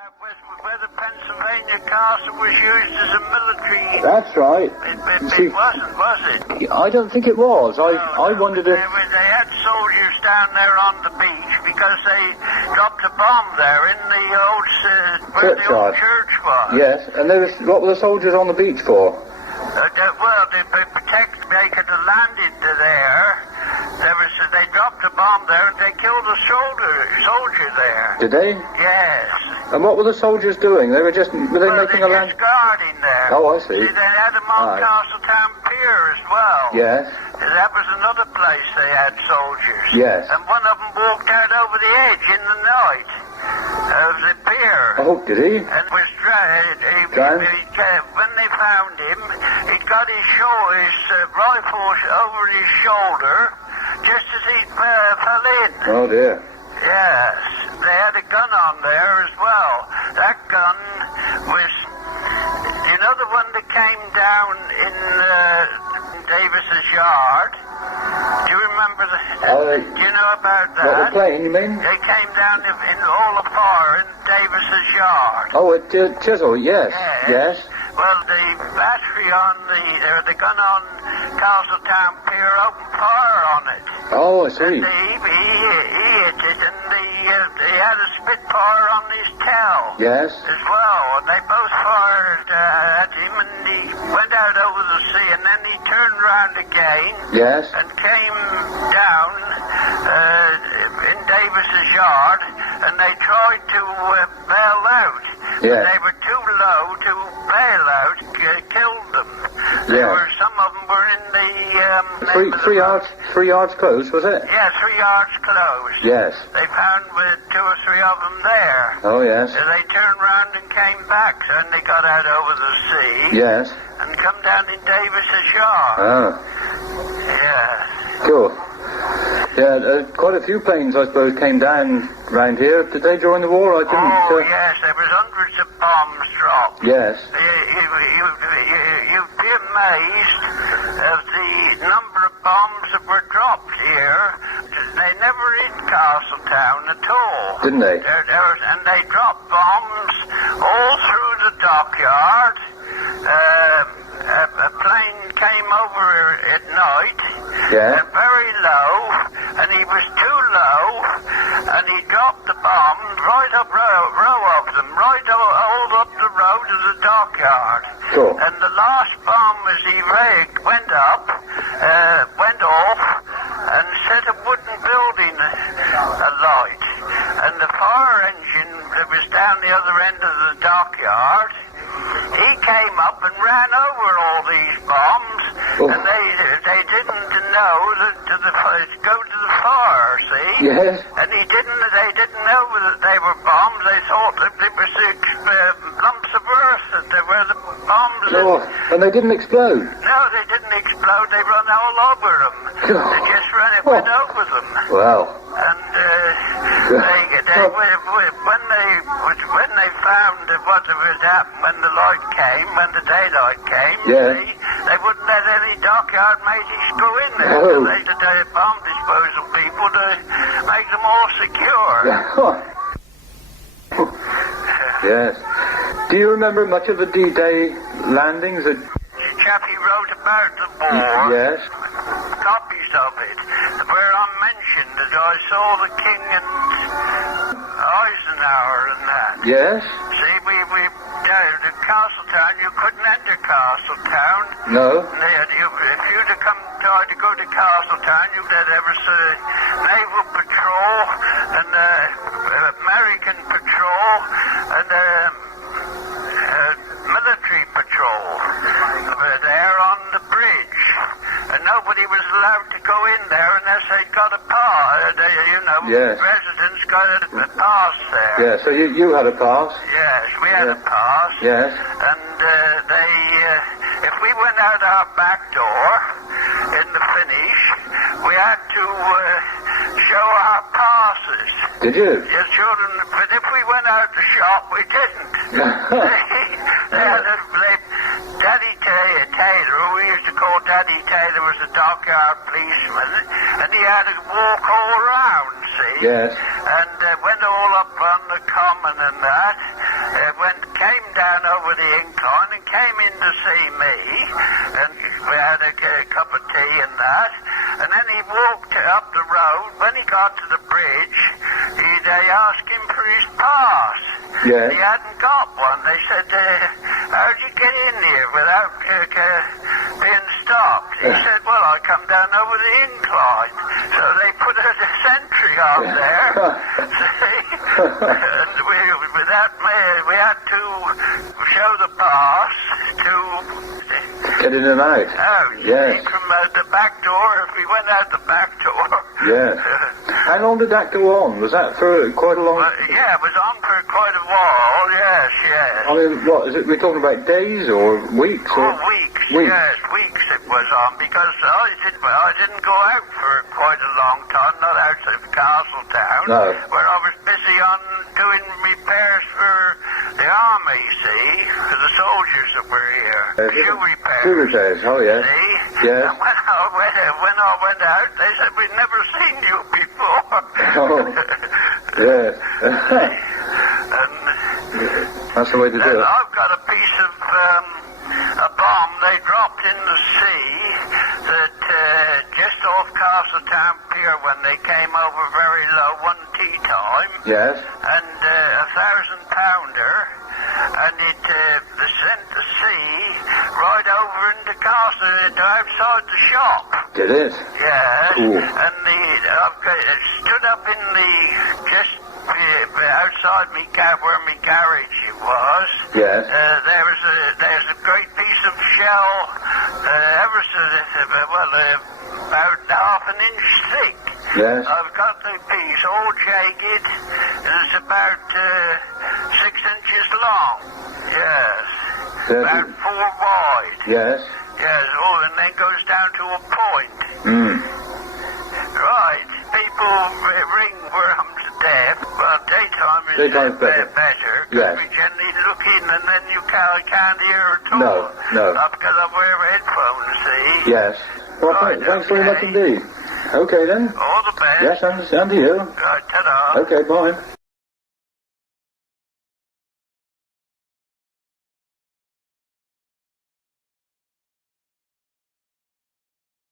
That was where the Pennsylvania castle was used as a military... That's right. It wasn't, was it? I don't think it was. I wondered if... They had soldiers down there on the beach because they dropped a bomb there in the old... where the old church was. Yes, and what were the soldiers on the beach for? They could have landed there. They dropped a bomb there and they killed a soldier there. Did they? Yes. And what were the soldiers doing? Were they making a land? Guarding there. Oh, I see. They had them on Castletown Pier as well. Yes. That was another place they had soldiers. Yes. And one of them walked out over the edge in the night of the pier. Oh, did he? And was drowned. When they found him, he got his rifle over his shoulder just as he fell in. Oh, dear. Yes. They had a gun on there as well. That gun was... You know the one that came down in Davis's yard? Do you remember do you know about that? What, the plane, you mean? They came down in all the fire in Davis's yard. Oh, at Chisel, yes. Yes. Well, the battery on the gun on Castletown Pier opened fire on it. Oh, I see. And he hit it, and they had a spitfire on his tail. Yes. As well. And they both fired at him, and he went out over the sea, and then he turned around again. Yes. And came down in Davis's yard, and they tried to bail out. Yes. They were too low to bail out, killed them. Some of them were in the... Three yards close, was it? Yeah, 3 yards close. Yes. They found 2 or 3 of them there. Oh, yes. So they turned round and came back, and they got out over the sea. Yes. And come down in Davis's yard. Oh. Yeah. Cool. Yeah, quite a few planes, I suppose, came down round here. Did they join the war? I didn't... Oh, yes, there was hundreds of bombs dropped. Yes. You'd be amazed at the number of bombs that were dropped here. They never hit Castletown at all. Didn't they? And they dropped bombs all through the dockyard. A plane came over at night, very low, and he was too low, and he dropped the bombs right up row of them, right all up the road to the dockyard. Cool. And the last bomb as he went off, and set a wooden building alight. And the fire engine that was down the other end of the dockyard, he came up and ran over all these bombs, and they didn't know that to go to the fire, see? Yes. And they didn't know that they were bombs. They thought that they were lumps of earth, that they were the bombs. Oh, and they didn't explode? No, they didn't explode. They ran all over them. They just went over them. Wow. And when they found what was happened, when the light came, when the daylight came, see, they wouldn't let any dockyard mateys go in there. Oh. They had bomb disposal people to make them all secure. Yes. Do you remember much of the D-Day landings? Chappie wrote about the war. Yes. Copies of it, where I'm mentioned that I saw the King and Eisenhower and that. Yes. See, the Castletown, you couldn't enter Castletown. No. If you'd have tried to go to Castletown, you'd have ever seen naval patrol and American patrol and military patrol there on the bridge. And nobody was allowed to go in there unless they got a pass. Residents got a pass there. Yeah, so you had a pass? Yes, we had a pass. Yes. And if we went out our back door in the finish, we had to show our passes. Did you? Yes, children, but if we went out the shop, we didn't. They had Daddy Taylor, who we used to call Daddy Taylor, was a dockyard policeman, and he had to walk all around, see? Yes. And went all up on the common and that, got to the bridge, they asked him for his pass. Yes. He hadn't got one. They said, how'd you get in here without being stopped? He said, well, I come down over the incline. So they put a sentry on there. And we had to show the pass to get in and out. Yes. From the back door, if we went out the back door. Yes. How long did that go on? Was that for quite a long... yeah, it was on for quite a while, yes. I mean, what, is it, we're talking about days or weeks? Or? Weeks, yes, weeks it was on, because I didn't go out for quite a long time, not outside of Castletown, where I was busy on doing repairs for the army, see, for the soldiers that were here. Shoe repairs. Shoe repairs, oh yeah. See? Yeah. And when I went out, they said, we'd never seen you before. Oh, yes. And that's the way to do it. I've got a piece of a bomb they dropped in the sea that just off Castletown Pier when they came over very low one tea time. Yes. And 1,000-pounder, and it sent the sea right over into Castle outside the shop. Did it? Yes. Ooh. And it stood up in the just outside me where my garage it was. Yes. There's a great piece of shell, about half an inch thick. Yes. I've got the piece all jagged, and it's about 6 inches long. Yes. About 4 wide. Yes. Yes. Oh, and then goes down to a point. Right. People ring where I'm deaf. Well, daytime is better. Yes. We generally look in and then you can't hear at all. No. Because I wear headphones, see? Yes. Well, right, thanks very much indeed. Okay then. All the best. Yes, and to you. Right, ta-da. Okay, bye.